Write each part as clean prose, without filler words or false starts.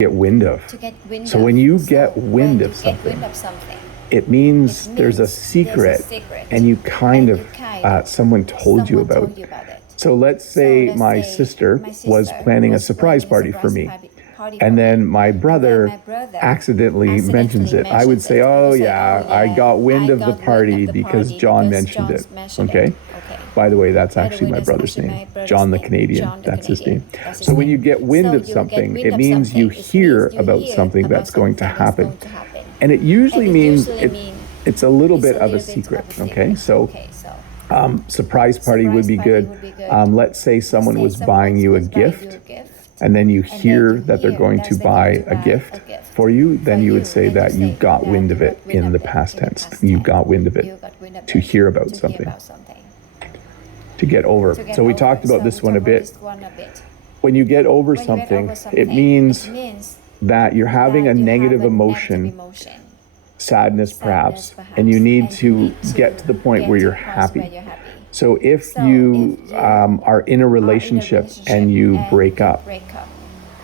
get wind of. So when you get wind of something, it means there's a secret and you kind of, someone told you about. So let's say my sister was planning a surprise party for me. And then my brother accidentally mentions it. I would say, oh yeah, I got wind of the party because John mentioned it. Okay? By the way, that's actually my brother's name, John the Canadian. That's his name. So when you get wind of something, it means you hear about something that's going to happen. And it usually means it's a little bit of a secret. Okay? So surprise party would be good. Let's say someone was buying you a gift, and then you hear that they're going to buy a gift for you, then you would say that you got wind of it in the past tense. You got wind of it, to hear about something, to get over. So we talked about this one a bit. When you get over something, it means that you're having a negative emotion, sadness perhaps, and you need to get to the point where you're happy. So if you are in a relationship and you break up,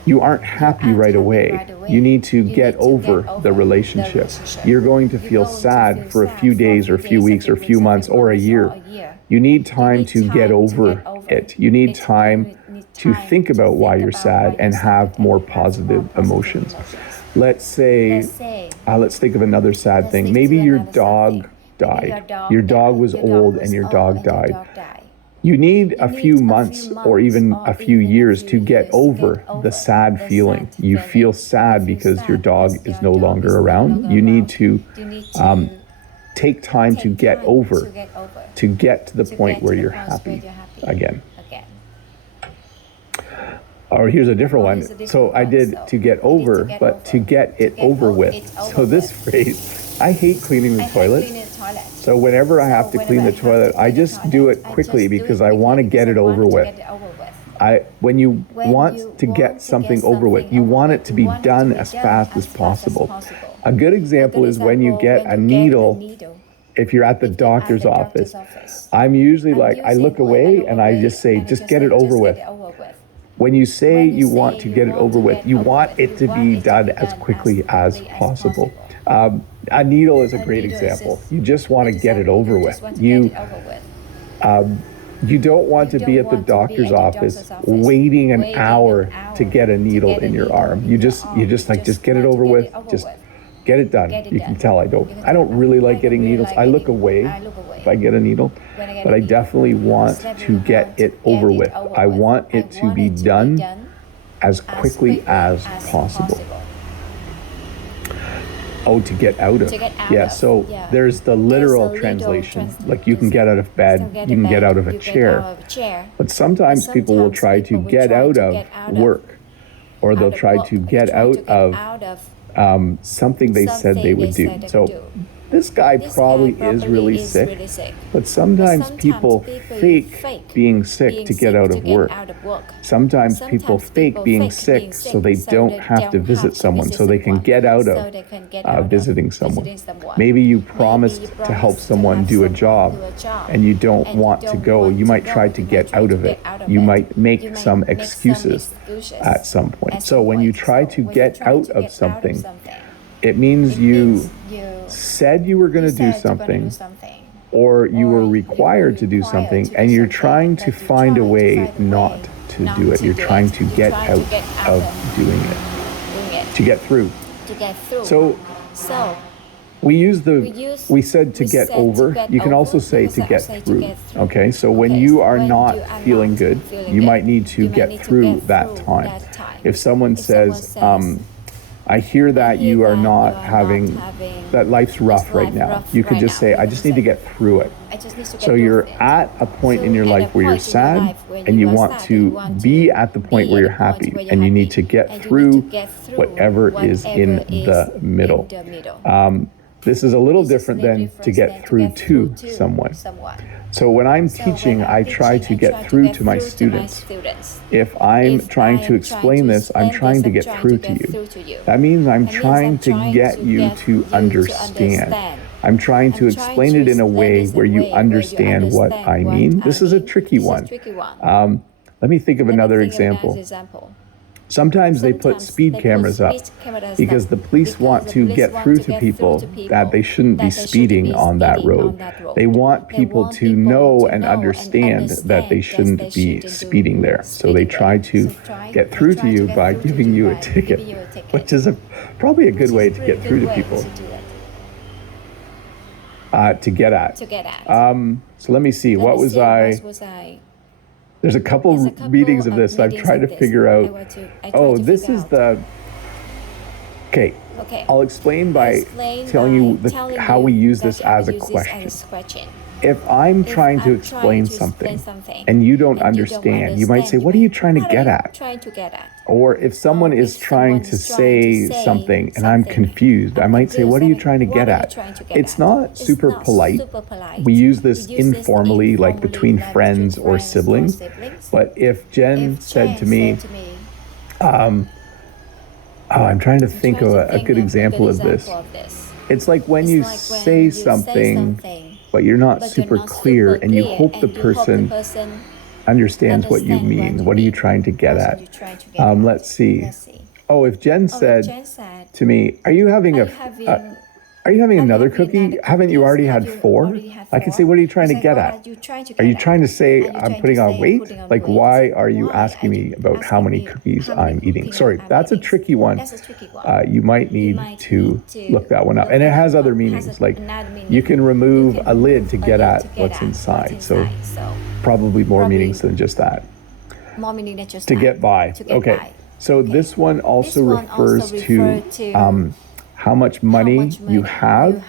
you aren't happy right away. You need to get over the relationship. You're going to feel sad for a few days or a few weeks or a few months or a year. You need time to get over it. You need time to think about why you're sad and have more positive emotions. Let's say, let's think of another sad thing. Maybe your dog died. Your dog was old and your dog died. You need a few months or even a few years to get over the sad feeling. You feel sad because your dog is no longer around. You need to take time to get over, to get to the point where you're happy again. Or here's a different one. So I did to get over, but to get it over with. So this phrase, I hate cleaning the toilet. So whenever I have to clean the toilet, I just do it quickly because I want to get it over with. When you want to get something over with, you want it to be done as fast as possible. A good example is when you get a needle. If you're at the doctor's office, I'm usually like, I look away and I just say, just get it over with. When you say you want to get it over with, you want it to be done as quickly as possible. A needle is a great example. You just want to get it over with. You don't want to be at the doctor's office waiting an hour to get a needle in your arm. You just get it over with. Just get it done. You can tell I don't really like getting needles. I look away if I get a needle, but I definitely want to get it over with. I want it to be done as quickly as possible. Oh, to get out of. Yeah, so there's the literal translation, like you can get out of bed, you can get out of a chair. But sometimes people will try to get out of work, or they'll try to get out of something they said they would do. So this guy probably is really sick, but sometimes people fake being sick to get out of work. Sometimes people fake being sick so they don't have to visit someone, so they can get out of visiting someone. Maybe you promised to help someone do a job and you don't want to go. You might try to get out of it. You might make some excuses at some point. So when you try to get out of something, it means you said you were going to do something, or you were required to do something, and you're trying to find a way not to do it. You're trying to get out of doing it, to get through. So we said to get over. You can also say to get through. Okay, so when you are not feeling good, you might need to get through that time. If someone says, I hear that you are not having, that life's rough right now. You could just say, I just need to get through it. So you're at a point in your life where you're sad and you want to be at the point where you're happy, and you need to get through whatever is in the middle. This is a little different than to get through to someone. So when I'm teaching, I try to get through to my students. If I'm trying to explain this, I'm trying to get through to you. That means I'm trying to get you to understand. I'm trying to explain it in a way where you understand what I mean. This is a tricky one. Let me think of another example. Sometimes they put speed cameras up because the police want to get through to people that they shouldn't be speeding on that road. They want people to know and understand that they shouldn't be speeding there. So they try to get through to you by giving you a ticket, which is probably a good way to get through to people. To get at. So let me see. What was I? There's a couple readings of this. I've tried to figure out. Oh, this is the. Okay. I'll explain by telling you how we use this as a question. If I'm trying to explain something and you don't understand, you might say, "What are you trying to get at?" Or if someone is trying to say something and I'm confused, I might say, "What are you trying to get at?" It's not super polite. We use this informally, like between friends or siblings. But if Jen said to me, I'm trying to think of a good example of this. It's like when you say something, but you're not super clear and you hope the person understands what you mean. What are you trying to get at? Let's see. Oh, if Jen said to me, are you having another cookie? Haven't you already had 4? I can say, what are you trying to get at? Are you trying to say I'm putting on weight? Like, why are you asking me about how many cookies I'm eating? Sorry, that's a tricky one. You might need to look that one up. And it has other meanings. Like, you can remove a lid to get at what's inside. So probably more meanings than just that. To get by. Okay. So this one also refers to how much money you have,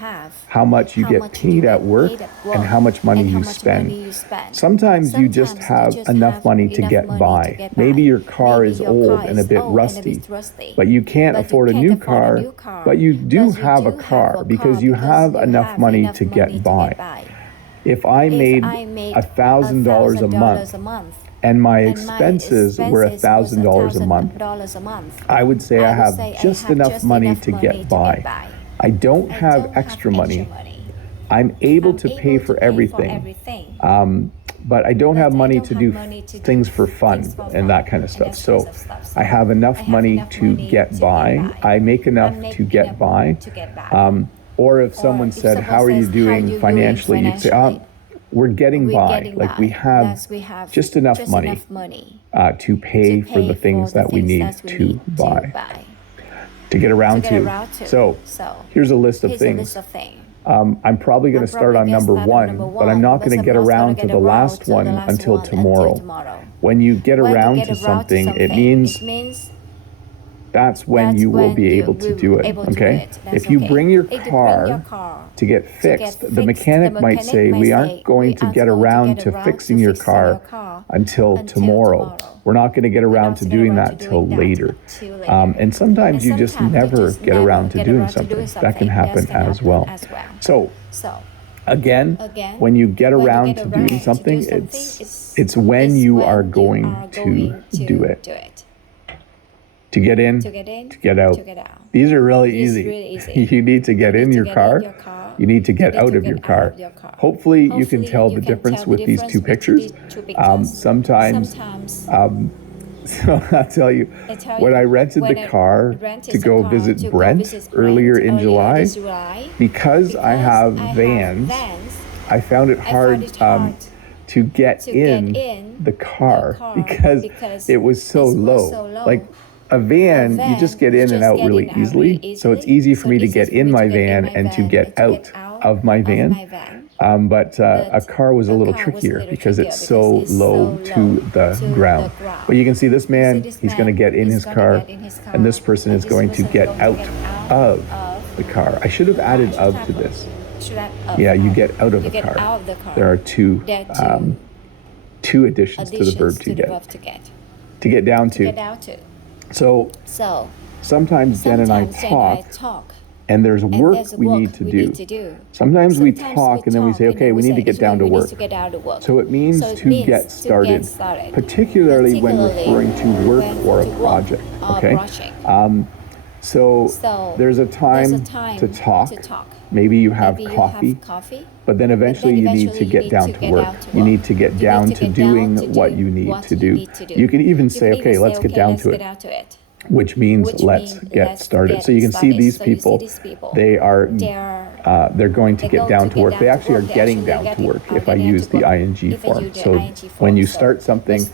how much you get paid at work, and how much money you spend. Sometimes you just have enough money to get by. Maybe your car is old and a bit rusty, but you can't afford a new car, but you do have a car because you have enough money to get by. If I made $1,000 a month, and my expenses were $1,000 a month, I would say I have just enough money to get by. I don't have extra money. I'm able to pay for everything, but I don't have money to do things for fun and that kind of stuff. So I have enough money to get by. I make enough to get by. Or if someone said, how are you doing financially? You'd say, we're getting by. Like we have just enough money to pay for the things that we need to buy, to get around to. So here's a list of things. I'm probably going to start on number 1, but I'm not going to get around to the last one until tomorrow. When you get around to something, it means that's when you will be able to do it, okay? If you bring your car to get fixed, the mechanic might say, we aren't going to get around to fixing your car until tomorrow. We're not going to get around to doing that till later. And sometimes you just never get around to doing something. That can happen as well. So, again, when you get around to doing something, it's when you are going to do it. To get in, to get out. These are really easy. You need to get in your car. You need to get out of your car. Hopefully you can tell the difference with these two pictures. Sometimes, so I'll tell you, when I rented the car to go visit Brent earlier in July, because I have vans, I found it hard to get in the car because it was so low. Like, a van, you just get in and out really easily. So it's easy for me to get in my van and to get out of my van. But a car was a little trickier because it's so low to the ground. But you can see this man, he's going to get in his car, and this person is going to get out of the car. I should have added of to this. Yeah, you get out of the car. There are two additions to the verb to get. To get down to. So sometimes Jen and I talk, and there's work we need to do. Sometimes we talk and then we say, okay, we need to get down to work. So it means to get started, particularly when referring to work or a project, okay? So there's a time to talk. Maybe you have coffee, but then eventually you need to get down to work. You need to get down to doing what you need to do. You can even say, okay, let's get down to it, which means let's get started. So you can see these people, they're going to get down to work. They actually are getting down to work if I use the ing form. So when you start something,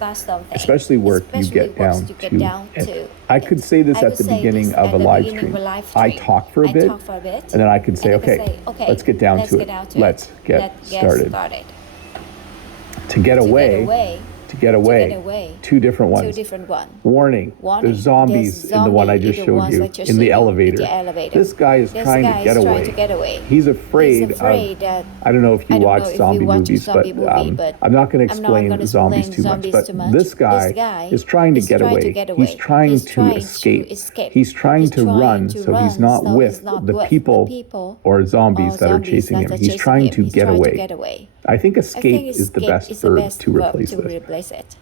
especially work, you get down to it. I could say this at the beginning of a live stream. I talk for a bit, and then I could say, okay, let's get down to it. Let's get started. To get away, two different ones. Warning, there's zombies in the one I just showed you, in the elevator. This guy is trying to get away. He's afraid of, I don't know if you watch zombie movies, but I'm not going to explain zombies too much, but this guy is trying to get away. He's trying to escape. He's trying to run, so he's not with the people or zombies that are chasing him. He's trying to get away. I think escape is the best verb to replace this.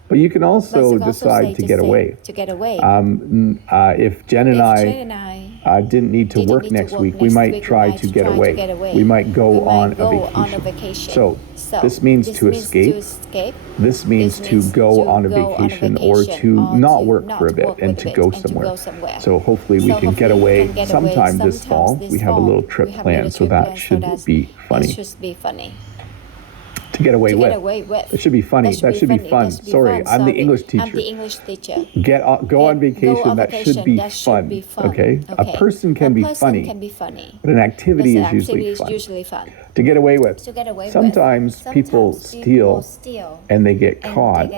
But you can also decide to get away. If Jen and I didn't need to work next week, we might try to get away. We might go on a vacation. So this means to escape. This means to go on a vacation or to not work for a bit and to go somewhere. So hopefully we can get away sometime this fall. We have a little trip planned, so that should be funny. To get away with. It should be funny. That should be fun. Sorry, I'm the English teacher. Go on vacation. That should be fun. Okay? A person can be funny, but an activity is usually fun. To get away with. Sometimes people steal and they get caught.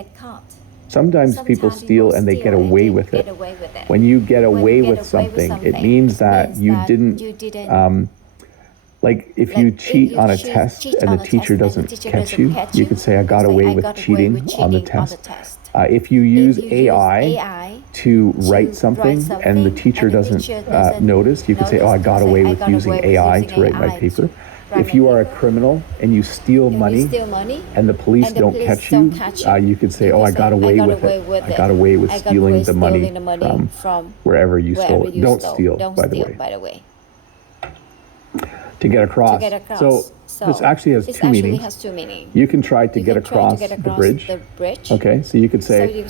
Sometimes people steal and they get away with it. When you get away with something, it means that you didn't. Like if you cheat on a test and the teacher doesn't catch you, you could say, I got away with cheating on the test. If you use AI to write something and the teacher doesn't notice, you could say, oh, I got away with using AI to write my paper. If you are a criminal and you steal money and the police don't catch you, you could say, oh, I got away with it. I got away with stealing the money from wherever you stole it. Don't steal, by the way. To get across. So this actually has two meanings. You can try to get across the bridge. Okay, so you could say,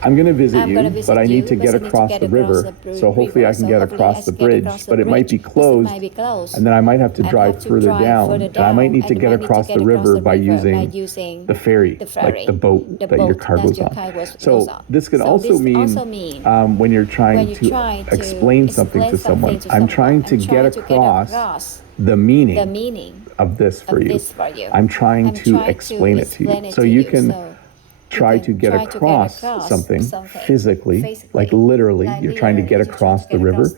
I'm going to visit you, but I need to get across the river, so hopefully I can get across the bridge, but it might be closed, and then I might have to drive further down, and I might need to get across the river by using the ferry, like the boat that your car goes on. So this could also mean when you're trying to explain something to someone, I'm trying to get across the meaning of this for you. I'm trying to explain it to you. So you can try to get across something physically, like literally, you're trying to get across the river.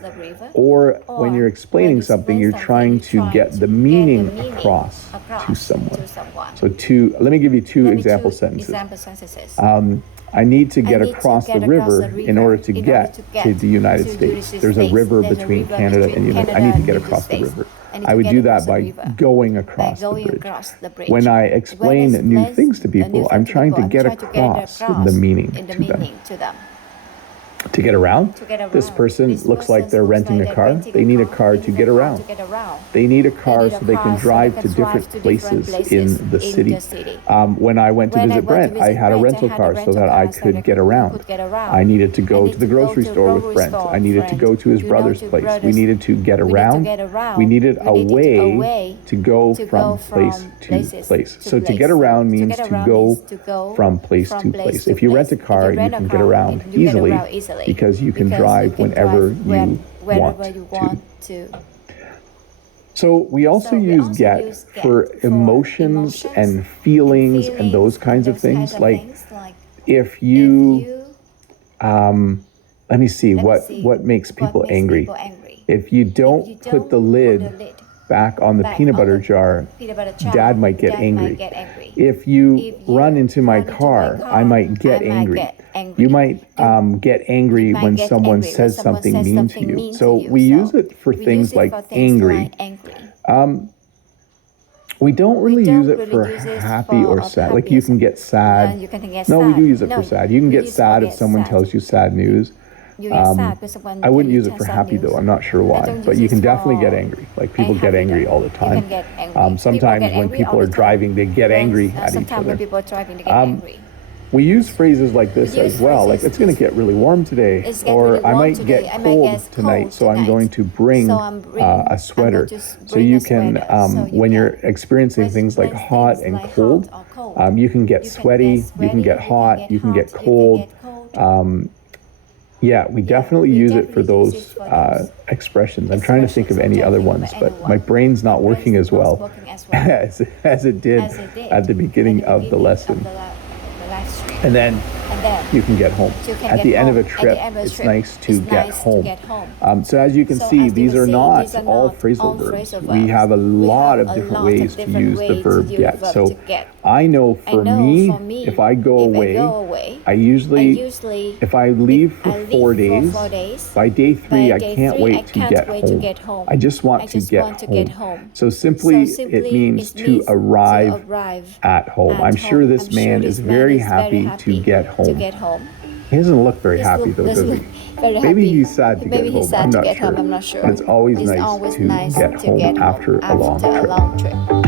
Or when you're explaining something, you're trying to get the meaning across to someone. So let me give you two example sentences. I need to get across the river in order to get to the United States. There's a river between Canada and the United States. I need to get across the river. I would do that by going across the bridge. When I explain new things to people, I'm trying to get across the meaning to them. To get around, this person looks like they're renting a car. They need a car to get around. They need a car so they can drive to different places in the city. When I went to visit Brent, I had a rental car so that I could get around. I needed to go to the grocery store with Brent. I needed to go to his brother's place. We needed to get around. We needed a way to go from place to place. So to get around means to go from place to place. If you rent a car, you can get around easily because you can drive whenever you want to. So we also use get for emotions and feelings and those kinds of things. Like if you, let me see, what makes people angry? If you don't put the lid back on the peanut butter jar, Dad might get angry. If you run into my car, I might get angry. You might get angry when someone says something mean to you. So we use it for things like angry. We don't really use it for happy or sad. Like you can get sad. No, we do use it for sad. You can get sad if someone tells you sad news. I wouldn't use it for happy though. I'm not sure why, but you can definitely get angry. Like people get angry all the time. Sometimes when people are driving, they get angry at each other. We use phrases like this as well, like it's going to get really warm today, or I might get cold tonight, so I'm going to bring a sweater. So you can, when you're experiencing things like hot and cold, you can get sweaty, you can get hot, you can get cold. Yeah, we definitely use it for those expressions. I'm trying to think of any other ones, but my brain's not working as well as it did at the beginning of the lesson. And then you can get home. At the end of a trip, it's nice to get home. So as you can see, these are not all phrasal verbs. We have a lot of different ways to use the verb get. So I know for me, if I go away, I usually, if I leave for 4 days, by day 3, I can't wait to get home. I just want to get home. So simply, it means to arrive at home. I'm sure this man is very happy to get home. He doesn't look very happy though, does he? Maybe he's sad to get home. I'm not sure. But it's always nice to get home after a long trip.